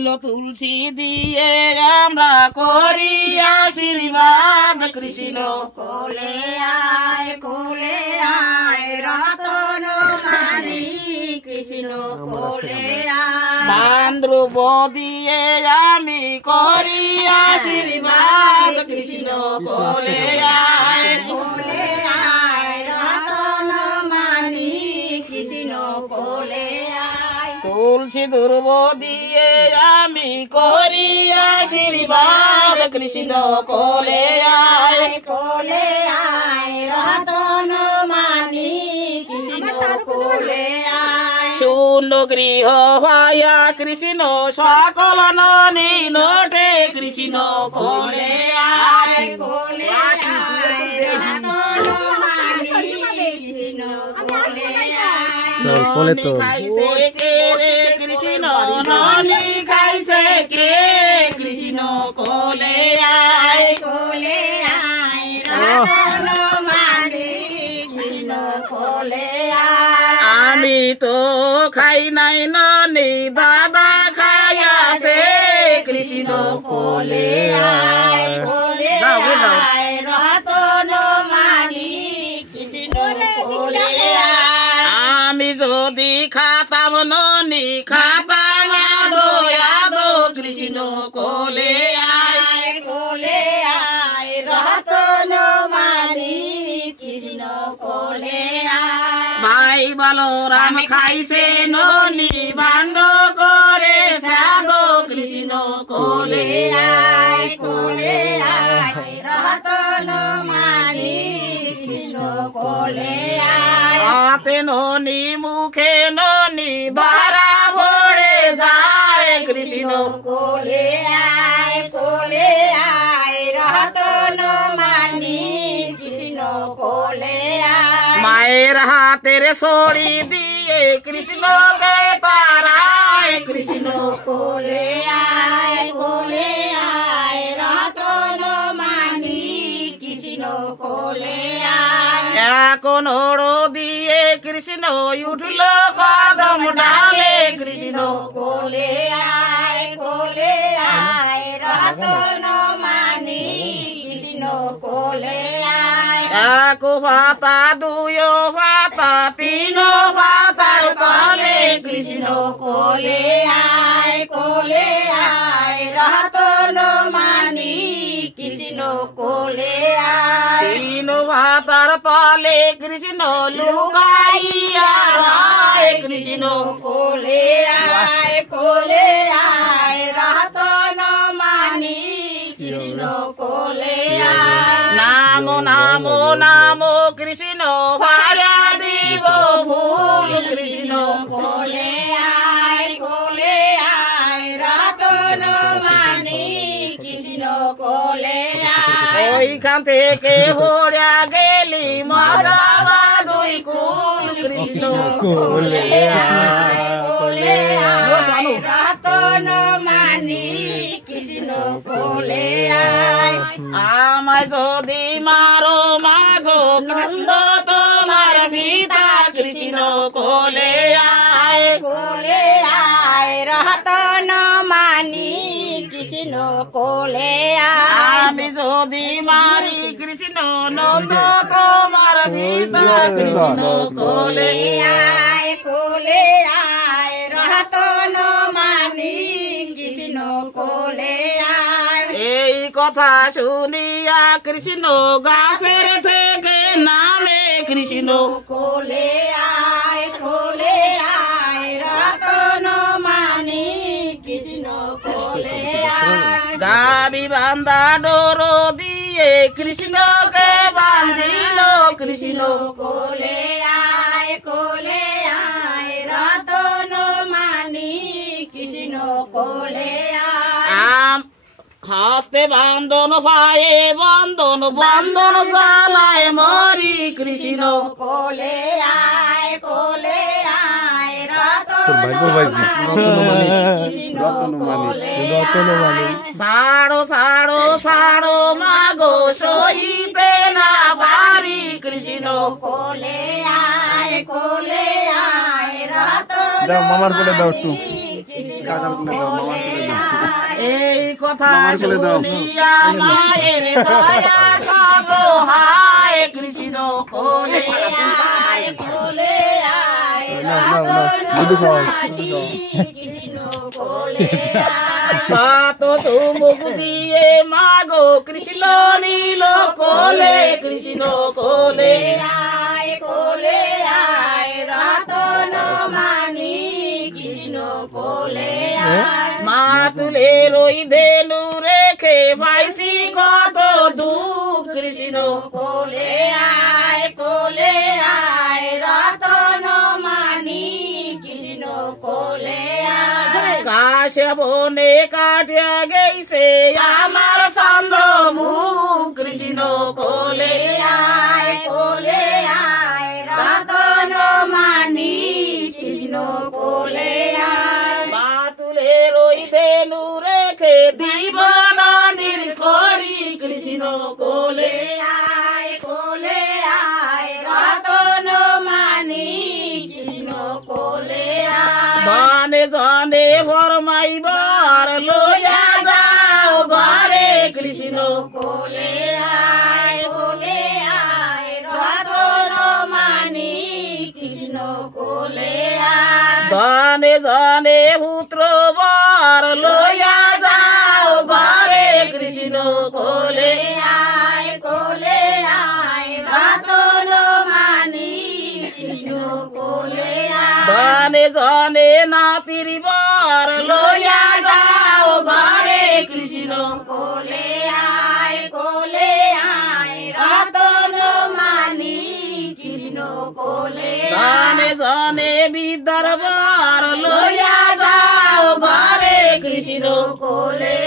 kilo তুলসী দিয়ে আমরা করি আশীর্বাদ কৃষ্ণ কোলে আয় রতন মানি কৃষ্ণ কোলে আয় মান দ্রুপ দিয়ে আমি করি আশীর্বাদ কৃষ্ণ কোলে আয় রতন মানি কৃষ্ণ কোলে আয় তুলসী দুর্ব দিয়ে আমি করি আশীর্বাদ কৃষ্ণ কোলে আয় রতন মানি কৃষ্ণ কোলে আয় শূন্য গৃহ ভায়া কৃষ্ণ সকল ননি নোটে কৃষ্ণ কোলে আয় রতন মানি কৃষ্ণ কোলে আয় কোলে তো খাইছে কে রে কৃষ্ণ ননি খাইছে কে কৃষ্ণ কোলে আয় রতন মানি কৃষ্ণ কোলে আয় আমি তো খাই নাই ননি দাদা খাইয়াছে কৃষ্ণ কোলে আয় রতন মানি কৃষ্ণ কোলে আয় আমি যদি খাতাম ননি খাতাম আদো কৃষ্ণ কোলে আয় রতন মানি কৃষ্ণ কোলে আয় ভাই বলরাম খাইছে ননি বান্ড করে সাধো কৃষ্ণ কোলে আয় রতন মানি কৃষ্ণ কোলে আয় হাতে ননি মুখে ননি ধরা ভরে যায় কৃষ্ণ কোলে আয় রতন মানি কৃষ্ণ কোলে আয় মায়ের হাতের সড়ি দিয়ে কৃষ্ণকে তারায় কৃষ্ণ কোলে আয় রতন মানি কৃষ্ণ কোলে আয় এখন ওড়ো দিয়ে কৃষ্ণ উঠল কদম ডালে কৃষ্ণ কোলে আয় রতন মানি কৃষ্ণ কোলে আয় এক পাতা দুই পাতা তিন পাতার তলে কৃষ্ণ কোলে আয় রতন মানি কৃষ্ণ কোলে আয় তিন পাতার তলে কৃষ্ণ লুকাইয়া রায় কৃষ্ণ কোলে আয় রতন মানি কৃষ্ণ কোলে আয় নাম নাম নাম কৃষ্ণ ভাড়া দিব ভুল কৃষ্ণ কোলে আয় রতন মানি কৃষ্ণ কোলে আয় ওইখান থেকে ভরা গেলি মজাবা দুই কুল কৃষ্ণ কোলে রতন মানি কৃষ্ণ কোলে আয় আমায় যদি মারো মাগো নন্দ তোমার পিতা কৃষ্ণ কোলে আয় রতন মানি কৃষ্ণ কোলে আয় আমি যদি মারি কৃষ্ণ নন্দ তোমার পিতা কৃষ্ণ কোলে আয় রতন মানি কৃষ্ণ কোলে আয় এই কথা শুনিয়া কৃষ্ণ গাছের থেকে নামে কৃষ্ণ কোলে আয় রতন মানি কৃষ্ণ কোলে আয় গাবি বান্দা ডোরো দিয়ে কৃষ্ণকে বাঁধিল কৃষ্ণ কোলে আয় রতন মানি কৃষ্ণ কোলে আয় হস্তে বান্ধন পায়ে বন্ধন বন্ধন জ্বালায় মরি কৃষ্ণ কোলে আয় রতন সাড়ো সাড়ো সাড়ো মাগো সহিতে না পারি কৃষ্ণ কোলে আয় রতন দাও মামার কোলে দাও একটু কৃষ্ণ কোলে এই কথা শুনিয়া মায়ের দয়া সব হায় কৃষ্ণ কোলে আয় কোলে আয় রতনমানি কৃষ্ণ কোলে আয় সাত মুখ দিয়ে মাগো কৃষ্ণ নীল কোলে কৃষ্ণ কোলে আয় কোলে আয় রতনমানি কৃষ্ণ কোলে আয় মা তুলে রই ধেনু রেখে পাইছি কত দুঃখ কৃষ্ণ কোলে কোলে আয় রতনমানি কৃষ্ণ কোলে আয় কাশে বনে কাটিয়া গেছে আমার চন্দ্র মুখ কৃষ্ণ কোলে কোলে আয় রতনমানি কৃষ্ণ কোলে আয় মা তুলে রই ধেনু রেখে দিব নদীর করি কৃষ্ণ কোলে কোলে আয় রতনমানি কৃষ্ণ কোলে আয় ধনে ধনে ফরমাইবার লইয়া যাও ঘরে কৃষ্ণ কোলে আয় রতনমানি কৃষ্ণ কোলে আয় ধনে ধনে পুত্র বর লইয়া যাও ঘরে কৃষ্ণ কোলে কোলে আয় রতনমানি কৃষ্ণ কোলে আয় ধনে ধনে নাতির বর লইয়া যাও ঘরে কৃষ্ণ কোলে আয় রতনমানি কৃষ্ণ কোলে ধনে ধনে বিদ্যার বর লইয়া যাও ঘরে কৃষ্ণ কোলে